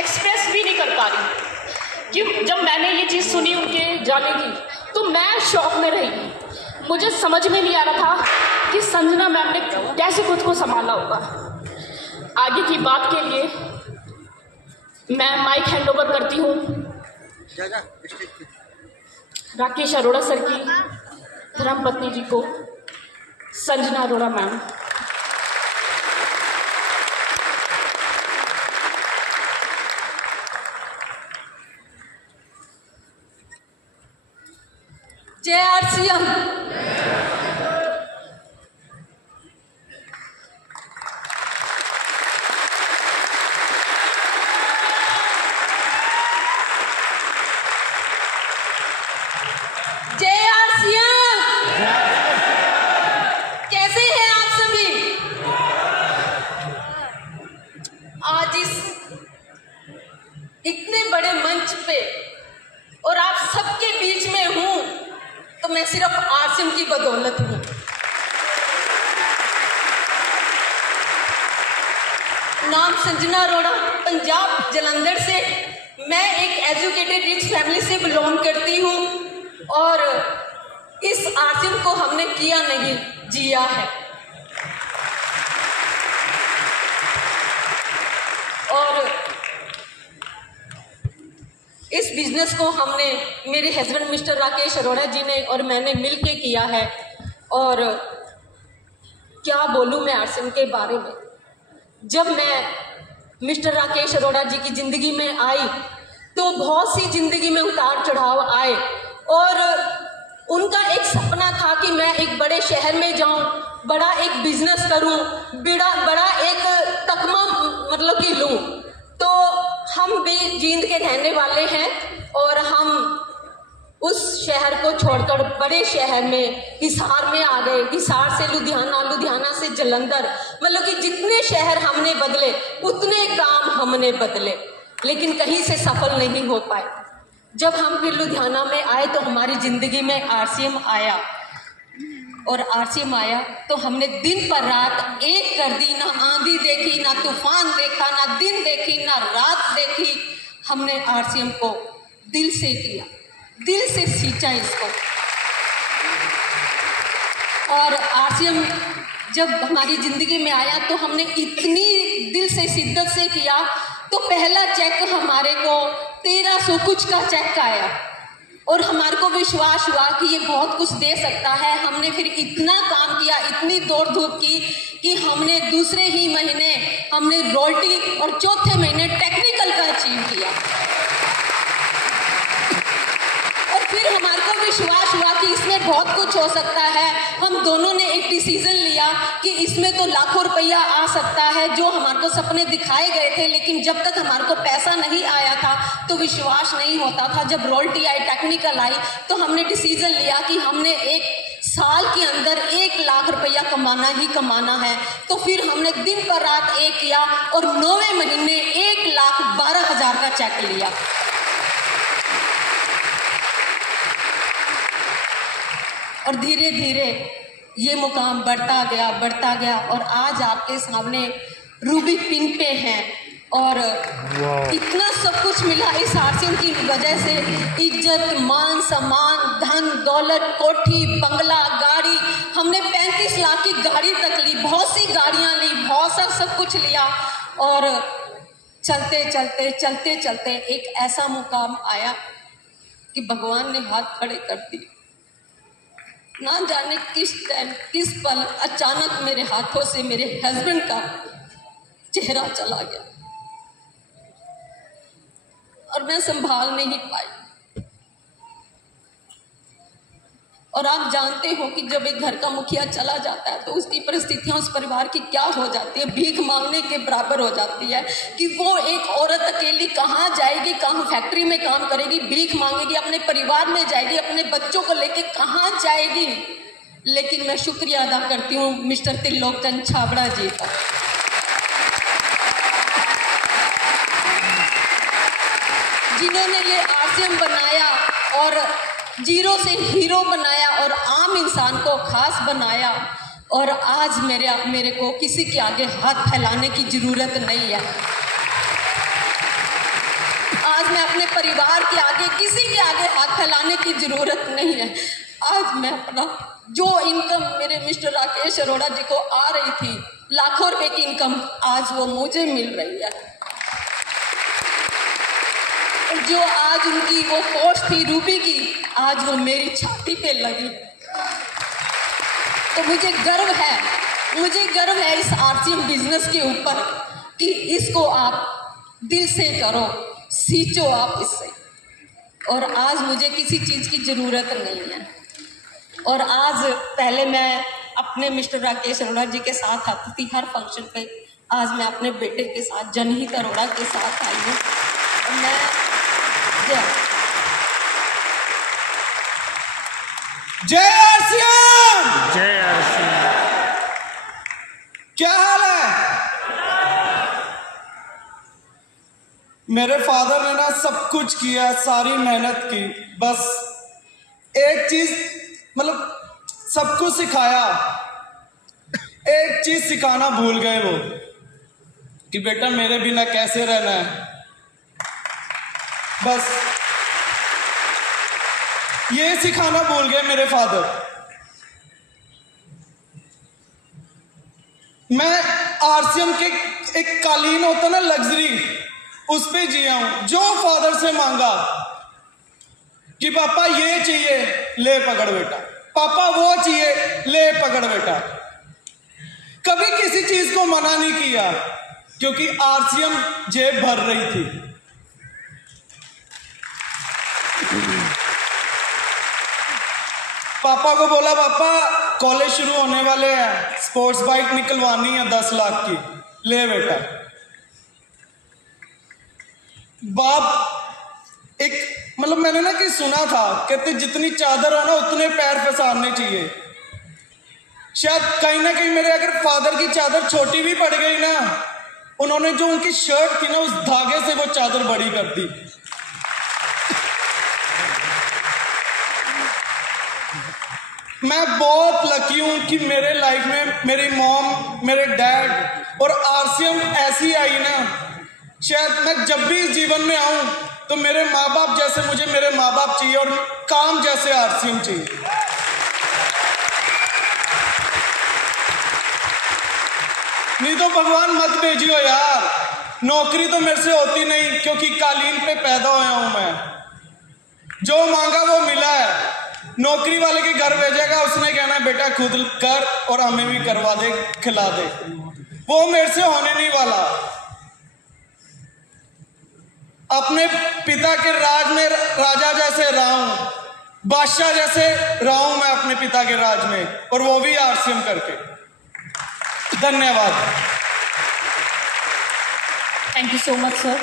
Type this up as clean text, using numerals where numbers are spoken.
Express भी नहीं कर पा रही कि जब मैंने ये चीज़ सुनी उनके जाने की तो मैं शॉक में रही। मुझे समझ में नहीं आ रहा था कि संजना मैम ने कैसे खुद को संभाला होगा। आगे की बात के लिए मैं माइक हैंड ओवर करती हूँ राकेश अरोड़ा सर की धर्मपत्नी जी को, संजना अरोड़ा मैम। जय आरसीएम। जय आरसीएम। कैसे हैं आप सभी? आज इस इतने बड़े मंच पे और आप सबके बीच में हूं तो मैं सिर्फ आरसीएम की बदौलत हूं। नाम संजना अरोड़ा, पंजाब जलंधर से। मैं एक एजुकेटेड रिच फैमिली से बिलोंग करती हूं और इस आरसीएम को हमने किया नहीं, जिया है। और इस बिजनेस को हमने, मेरे हस्बैंड मिस्टर राकेश अरोड़ा जी ने और मैंने मिलके किया है। और क्या बोलूं मैं आरसीएम के बारे में। जब मैं मिस्टर राकेश अरोड़ा जी की ज़िंदगी में आई तो बहुत सी ज़िंदगी में उतार चढ़ाव आए और उनका एक सपना था कि मैं एक बड़े शहर में जाऊं, बड़ा एक बिजनेस करूं, बड़ा एक तकमा मतलब कि लूं। तो हम भी जींद के रहने वाले हैं और हम उस शहर को छोड़कर बड़े शहर में हिसार में आ गए। हिसार से लुधियाना, लुधियाना से जलंधर, मतलब कि जितने शहर हमने बदले उतने काम हमने बदले, लेकिन कहीं से सफल नहीं हो पाए। जब हम फिर लुधियाना में आए तो हमारी ज़िंदगी में आरसीएम आया और आरसीएम आया तो हमने दिन पर रात एक कर दी। ना आंधी देखी, ना तूफान देखा, ना दिन देखी, ना रात देखी। हमने आरसीएम को दिल से किया, दिल से सींचा इसको। और आरसीएम जब हमारी ज़िंदगी में आया तो हमने इतनी दिल से शिद्दत से किया। तो पहला चेक हमारे को 1300 कुछ का चेक आया और हमारे को विश्वास हुआ कि ये बहुत कुछ दे सकता है। हमने फिर इतना काम किया, इतनी दौड़ धूप की कि हमने दूसरे ही महीने हमने रॉयल्टी और चौथे महीने टेक्निकल का अचीव किया। और फिर हमारे को विश्वास हुआ कि इसमें बहुत कुछ हो सकता है। हम दोनों ने एक डिसीजन लिया कि इसमें तो लाखों रुपया आ सकता है, जो हमारे को सपने दिखाए गए थे, लेकिन जब तक हमारे को पैसा नहीं आया था तो विश्वास नहीं होता था। जब रॉयल्टी आई, टेक्निकल आई, तो हमने डिसीजन लिया कि हमने एक साल के अंदर 1 लाख रुपया कमाना ही कमाना है। तो फिर हमने दिन पर रात एक किया और 9वें महीने 1,12,000 का चेक लिया। और धीरे धीरे ये मुकाम बढ़ता गया और आज आपके सामने रूबी पिन पे हैं। और इतना सब कुछ मिला इस आरसीएम की वजह से। इज्जत, मान, सम्मान, धन दौलत, कोठी, बंगला, गाड़ी। हमने 35 लाख की गाड़ी तक ली, बहुत सी गाड़ियां ली, बहुत सा सब कुछ लिया। और चलते चलते एक ऐसा मुकाम आया कि भगवान ने हाथ खड़े कर दिए। ना जाने किस टाइम, किस पल अचानक मेरे हाथों से मेरे हस्बैंड का चेहरा चला गया और मैं संभाल नहीं पाई। और आप जानते हो कि जब एक घर का मुखिया चला जाता है तो उसकी परिस्थितियां उस परिवार की क्या हो जाती है, भीख मांगने के बराबर हो जाती है। कि वो एक औरत अकेली कहाँ जाएगी, कहाँ फैक्ट्री में काम करेगी, भीख मांगेगी, अपने परिवार में जाएगी, अपने बच्चों को लेके कहाँ जाएगी। लेकिन मैं शुक्रिया अदा करती हूँ मिस्टर त्रिलोकचंद छाबड़ा जी का, जिन्होंने ये आरसीएम बनाया और जीरो से हीरो बनाया और आम इंसान को खास बनाया। और आज मेरे को किसी के आगे हाथ फैलाने की जरूरत नहीं है। आज मैं अपने परिवार के आगे, किसी के आगे हाथ फैलाने की जरूरत नहीं है। आज मैं अपना जो इनकम मेरे मिस्टर राकेश अरोड़ा जी को आ रही थी, लाखों रुपए की इनकम, आज वो मुझे मिल रही है। जो आज उनकी वो पोस्ट थी रूबी की, आज वो मेरी छाती पे लगी। तो मुझे गर्व है इस आरसीएम बिजनेस के ऊपर कि इसको आप दिल से करो, सींचो आप इससे। और आज मुझे किसी चीज़ की ज़रूरत नहीं है। और आज पहले मैं अपने मिस्टर राकेश अरोड़ा जी के साथ आती थी हर फंक्शन पे, आज मैं अपने बेटे के साथ, जनहित अरोड़ा के साथ आई हूँ। और मैं जय आरसीएम, जय आरसीएम। क्या हाल है? मेरे फादर ने ना सब कुछ किया, सारी मेहनत की, बस एक चीज, मतलब सब कुछ सिखाया, एक चीज सिखाना भूल गए वो, कि बेटा मेरे बिना कैसे रहना है। बस ये सिखाना भूल गए मेरे फादर। मैं आरसीएम के एक कालीन होता ना, लग्जरी, उस पे जिया हूं। जो फादर से मांगा कि पापा ये चाहिए, ले पकड़ बेटा, पापा वो चाहिए, ले पकड़ बेटा। कभी किसी चीज को मना नहीं किया, क्योंकि आरसीएम जेब भर रही थी। पापा को बोला, पापा कॉलेज शुरू होने वाले हैं, स्पोर्ट्स बाइक निकलवानी है 10 लाख की, ले बेटा। बाप एक, मतलब मैंने ना कि सुना था, कहते जितनी चादर हो ना उतने पैर फैसाने चाहिए। शायद कहीं ना कहीं मेरे अगर फादर की चादर छोटी भी पड़ गई ना, उन्होंने जो उनकी शर्ट थी ना, उस धागे से वो चादर बड़ी कर दी। मैं बहुत लकी हूं कि मेरे लाइफ में मेरी मॉम, मेरे डैड और आरसीएम ऐसी आई ना, शायद मैं जब भी इस जीवन में आऊं तो मेरे माँ बाप जैसे मुझे मेरे माँ बाप चाहिए और काम जैसे आरसीएम चाहिए। नहीं तो भगवान मत भेजियो यार, नौकरी तो मेरे से होती नहीं, क्योंकि कालीन पे पैदा होया हूं मैं। जो मांगा वो मिला है। नौकरी वाले के घर भेजेगा, उसने कहना बेटा खुद कर और हमें भी करवा दे, खिला दे। वो मेरे से होने नहीं वाला। अपने पिता के राज में राजा जैसे रहा हूं, बादशाह जैसे रहा हूं मैं अपने पिता के राज में, और वो भी आरसीएम करके। धन्यवाद। Thank you so much sir.